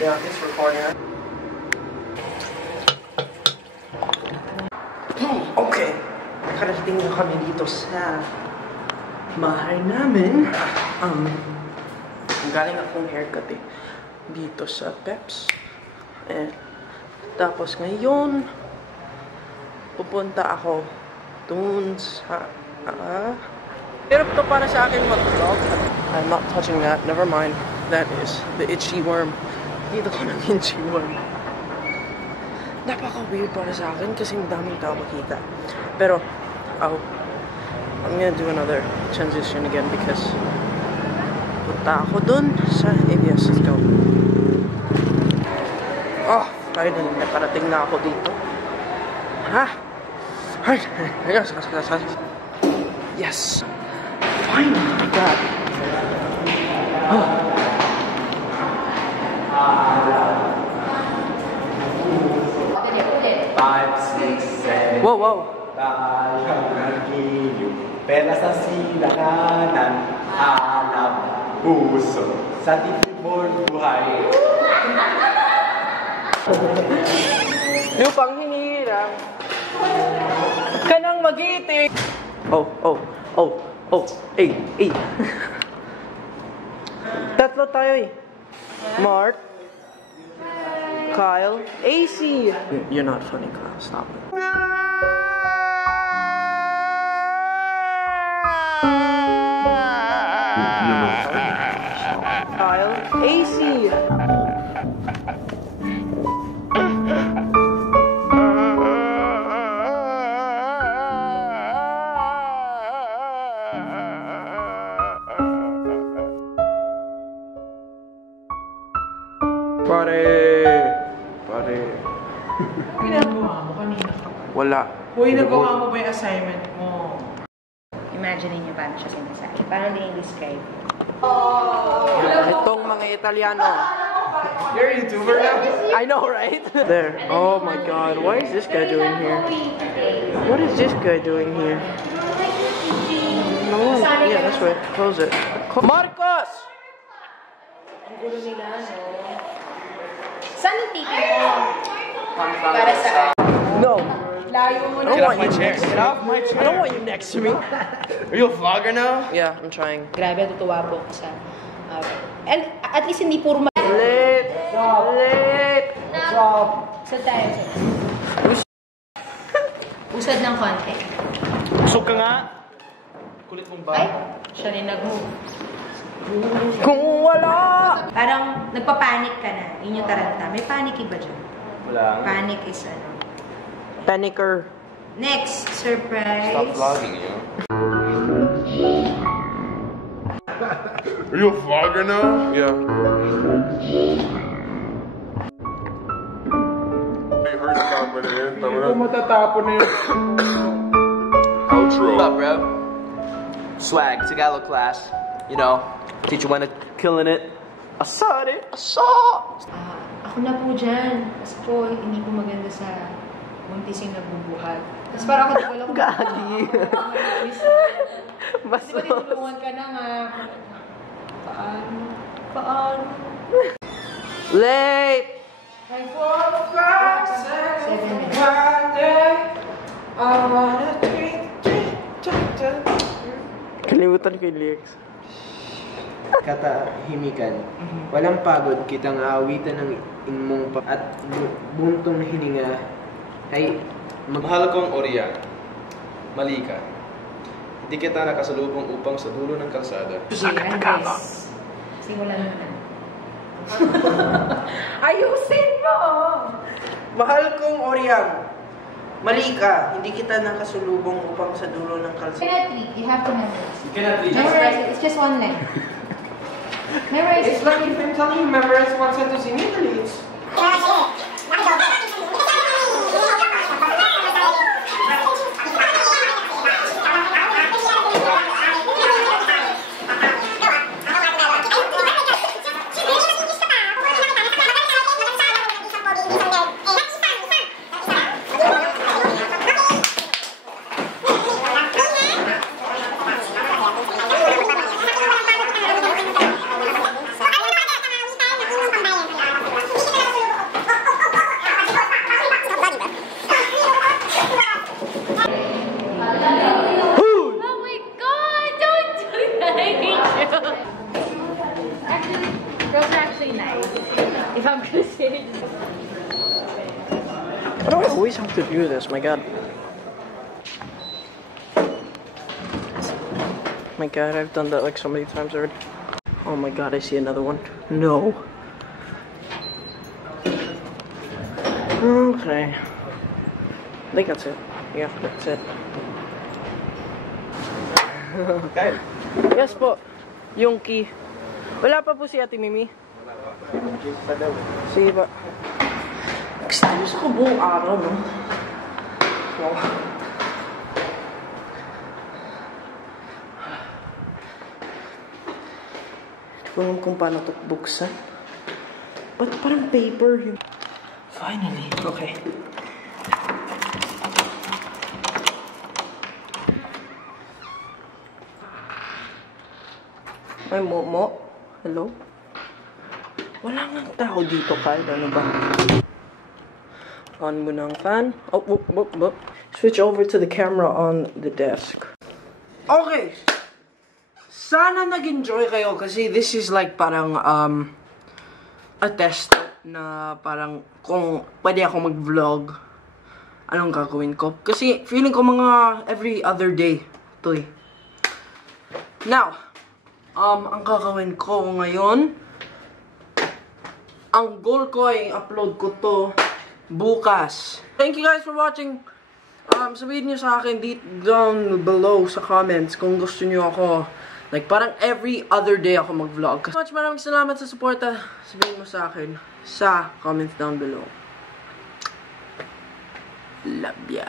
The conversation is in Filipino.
Yeah, it's recording. Okay. Nakarating na kami dito sa bahay namin. Galing akong haircut eh. Dito sa Peps. Tapos ngayon, pupunta ako dun sa... Pero ito para sa akin mag-vlog. I'm not touching that. Never mind. That is the itchy worm. Dito ko ng itchy worm. Napaka-weird para sa akin kasi daming tao makita. Pero, I'm gonna do another transition again because punta ako dun sa ABS. Let's go. Oh, finally, naparating na ako dito. Ha? Yes. Finally, my God. Oh. 5, 6, 7. Wow, wow. Tayong nagiliw, pera sa silakanan, alam, puso, sa titibon buhay. Lupang hinirang ka nang magiting. Oh. Hey. Tatlo tayo eh. Mark, Kyle, AC. You're not funny, Kyle. Stop it. Kyle, AC. Pare. Ginagawa mo kanina? Wala. Uy, nagawa mo ba yung assignment mo? Imagine niyo paano siya sinasabi. Paano din-describe? Itong mga Italiano. You're a YouTuber now? I know, right? There. Oh my God. What is this guy doing here? What is this guy doing here? No. Yeah, that's right. Close it. Marcos! Ang gulo nila, no? Saan yung ticket mo? Para saan? No. Layo mo I don't want you chair. next to Get me. off my chair. I don't want you next to me. Are you a vlogger now? Yeah, I'm trying. Grabe, tutuwa po ako sa... and at least hindi puro Late! Saan tayo? Usad ng konti. Busog ka nga. Kulit mong ba? Ay, siya rin nag-move. Kung wala! Parang nagpapanik ka na. Yun yung taranta. May panic ba dyan? Wala. Panic is ano. Panicker. Next, surprise. Stop vlogging, you. Are you a vlogger now? Yeah. Hey, hurt camera in. Hindi ko matatapon na yun. Outro. What's up, bro? Swag, Tagalog class. You know, teacher went killing it. I saw it. Ako na po dyan. Kasi po, hindi po maganda sa muntising nagbubuhat. Tapos parang ako, di ko lang Gagi. Mas di ba tinulungan ka na nga? Paano? Late! I fall fast, 7 minutes. I wanna drink. Kalimutan ko yung lyrics. Katahimikan. Walang pagod kitang aawitan ng imong at buntong hininga ay Mahal kong Oriang, mali ka. Hindi kita nakasalubong upang sa dulo ng kalsada. Sige, guys. Simulan mo na. Ayusin mo! Mahal kong Oriang, mali ka. Hindi kita nakasulubong upang sa dulo ng You kalsada. cannot read. You have to memorize. You cannot read. Memorize it. It's just one line. Memorize It's it. like if I'm telling you memorize one sentence in Italy, it's... Actually, girls are actually nice. If I'm gonna say it. Why do I always have to do this? My God. My God, I've done that like so many times already. Oh my God, I see another one. No. Okay. I think that's it. Yeah, that's it. Kyle. Yes po. Yung key. Wala pa po si Ate Mimi. Sige ba? Gusto ko buong araw, no? Wow. Hindi ko alam kung paano ito buksan. Ba't parang paper yun? Finally. Okay. Ay, Momo. Hello? Wala nga tao dito, Kyle. Ano ba? On mo ng fan. Oh, whoop, whoop, whoop. Switch over to the camera on the desk. Okay. Sana nag-enjoy kayo kasi this is like parang a test na parang kung pwede ako mag-vlog, anong gagawin ko. Kasi feeling ko mga every other day to eh. Now, ang gagawin ko ngayon, ang goal ko ay upload ko to bukas. Thank you guys for watching. Sabihin nyo sa akin down below sa comments kung gusto nyo ako, like parang every other day ako mag-vlog. Maraming salamat sa suporta. Sabihin mo sa akin sa comments down below. Love ya.